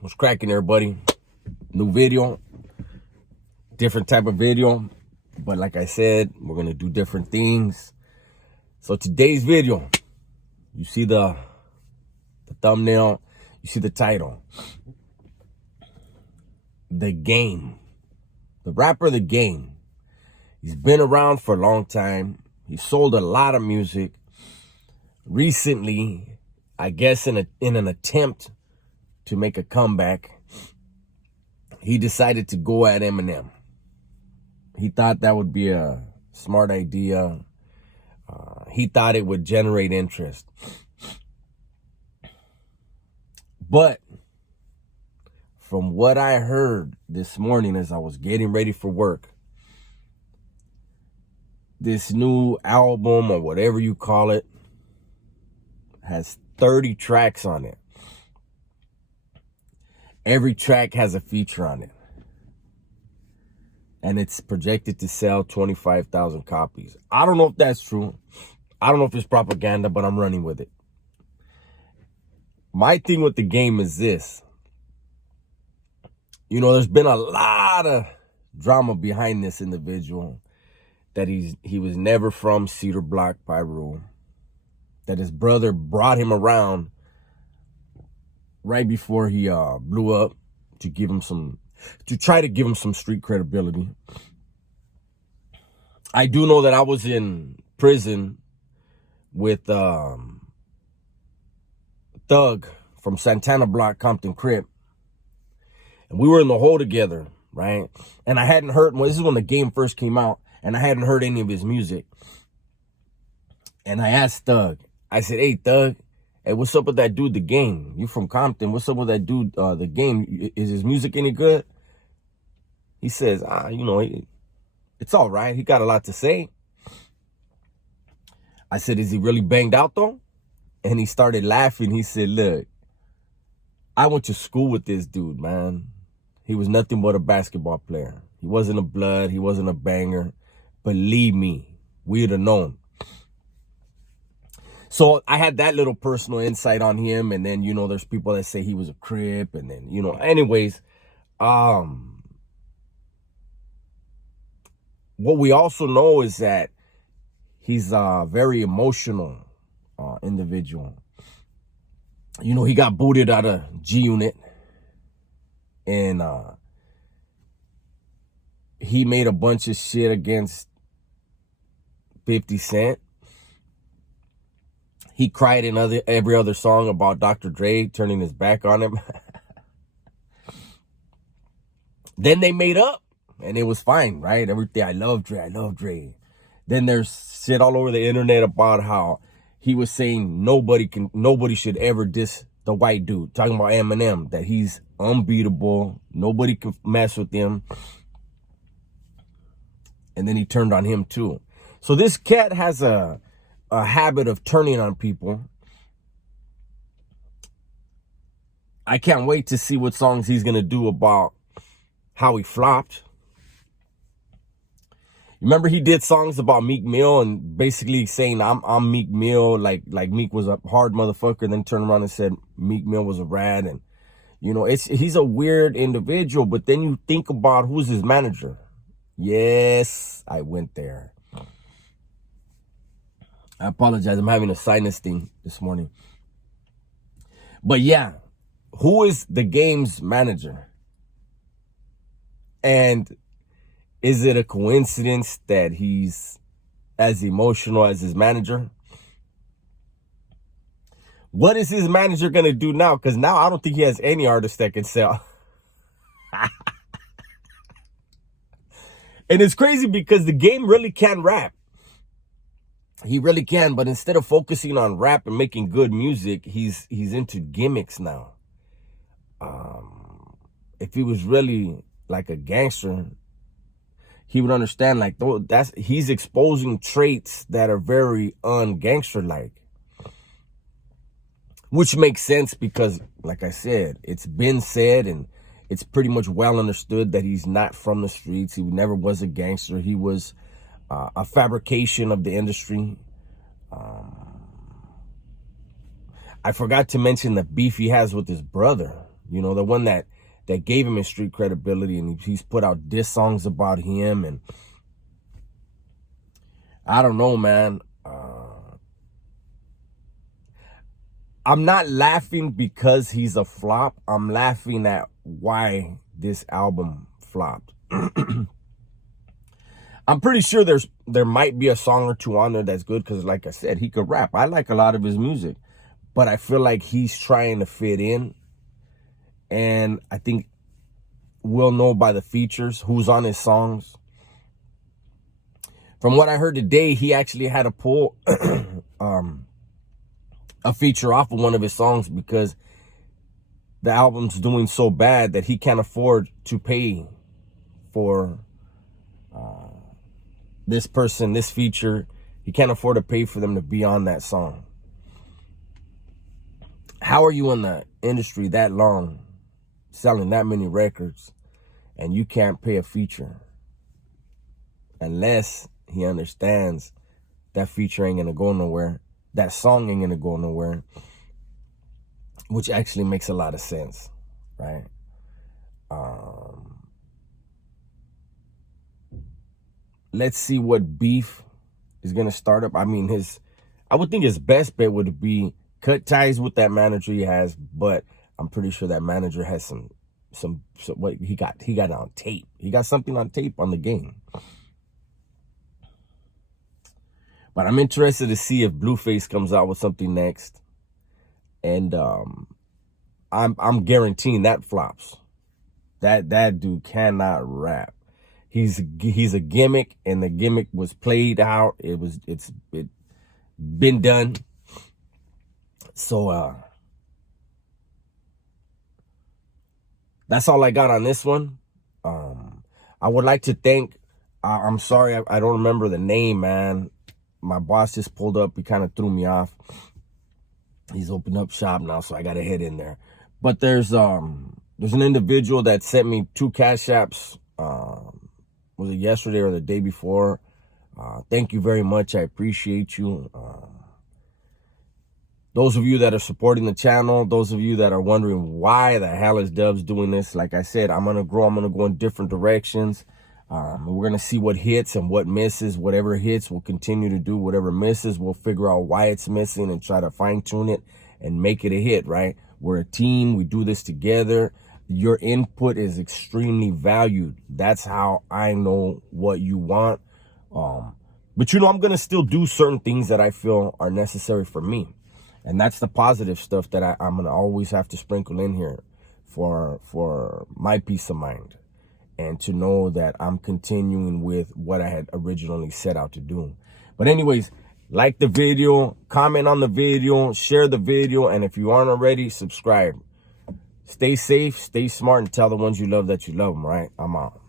What's cracking, everybody? New video, different type of video, but like I said, we're gonna do different things. So today's video, you see the thumbnail, you see the title, The Game, the rapper The Game. He's been around for a long time. He sold a lot of music. Recently, I guess in an attempt to make a comeback, he decided to go at Eminem. He thought that would be a smart idea. He thought it would generate interest. But from what I heard this morning as I was getting ready for work, this new album, or whatever you call it, has 30 tracks on it. Every track has a feature on it. And it's projected to sell 25,000 copies. I don't know if that's true. I don't know if it's propaganda, but I'm running with it. My thing with The Game is this. You know, there's been a lot of drama behind this individual. That he was never from Cedar Block, Piru. That his brother brought him around right before he blew up to try to give him some street credibility. I do know that I was in prison with Thug from Santana Block, Compton Crip. And we were in the hole together, right? And I hadn't heard, well, this is when The Game first came out, and I hadn't heard any of his music. And I asked Thug, I said, hey, Thug, hey, what's up with that dude, The Game? You from Compton. What's up with that dude, The Game? Is his music any good? He says, you know, it's all right. He got a lot to say. I said, is he really banged out, though? And he started laughing. He said, look, I went to school with this dude, man. He was nothing but a basketball player. He wasn't a blood. He wasn't a banger. Believe me, we'd have known. So I had that little personal insight on him. And then, you know, there's people that say he was a Crip. And then, you know, anyways, what we also know is that he's a very emotional individual. You know, he got booted out of G-Unit. And he made a bunch of shit against 50 Cent. He cried in every other song about Dr. Dre turning his back on him. Then they made up, and it was fine, right? Everything, I love Dre, I love Dre. Then there's shit all over the internet about how he was saying nobody should ever diss the white dude, talking about Eminem, that he's unbeatable, nobody can mess with him. And then he turned on him too. So this cat has a habit of turning on people. I can't wait to see what songs he's gonna do about how he flopped. Remember, he did songs about Meek Mill and basically saying I'm Meek Mill, like Meek was a hard motherfucker, then turned around and said Meek Mill was a rat. And you know, he's a weird individual. But then you think about who's his manager. Yes, I went there. I apologize. I'm having a sinus thing this morning. But yeah, who is The Game's manager? And is it a coincidence that he's as emotional as his manager? What is his manager going to do now? Because now I don't think he has any artist that can sell. And it's crazy because The Game really can rap. He really can, but instead of focusing on rap and making good music, he's into gimmicks now. If he was really like a gangster, he would understand, like, he's exposing traits that are very ungangster-like. Which makes sense because, like I said, it's been said and it's pretty much well understood that he's not from the streets. He never was a gangster. He was a fabrication of the industry. I forgot to mention the beef he has with his brother. You know, the one that gave him his street credibility, and he's put out diss songs about him, and I don't know, man. I'm not laughing because he's a flop. I'm laughing at why this album flopped. I'm pretty sure there might be a song or two on there that's good, because like I said, he could rap. I like a lot of his music, but I feel like he's trying to fit in. And I think we'll know by the features who's on his songs. From what I heard today, he actually had to pull a feature off of one of his songs because the album's doing so bad that he can't afford to pay for this person, this feature. He can't afford to pay for them to be on that song. How are you in the industry that long, selling that many records, and you can't pay a feature? Unless he understands that feature ain't gonna go nowhere, that song ain't gonna go nowhere, which actually makes a lot of sense, right? Let's see what beef is gonna start up. I mean, I would think his best bet would be cut ties with that manager he has, but I'm pretty sure that manager has some what he got on tape. He got something on tape on the game. But I'm interested to see if Blueface comes out with something next. And I'm guaranteing that flops. That dude cannot rap. He's a gimmick, and the gimmick was played out. It's been done. So that's all I got on this one. I would like to thank, I'm sorry, I don't remember the name, man. My boss just pulled up. He kind of threw me off. He's opened up shop now, so I got to head in there. But there's an individual that sent me 2 Cash Apps. Was it yesterday or the day before? Thank you very much. I appreciate you. Those of you that are supporting the channel, those of you that are wondering why the hell is Dubs doing this, like I said, I'm going to grow. I'm going to go in different directions. We're going to see what hits and what misses. Whatever hits, we'll continue to do. Whatever misses, we'll figure out why it's missing and try to fine tune it and make it a hit, right? We're a team. We do this together. Your input is extremely valued. That's how I know what you want. But, you know, I'm going to still do certain things that I feel are necessary for me. And that's the positive stuff that I'm going to always have to sprinkle in here for my peace of mind. And to know that I'm continuing with what I had originally set out to do. But anyways, like the video, comment on the video, share the video. And if you aren't already, subscribe. Stay safe, stay smart, and tell the ones you love that you love them, right? I'm out.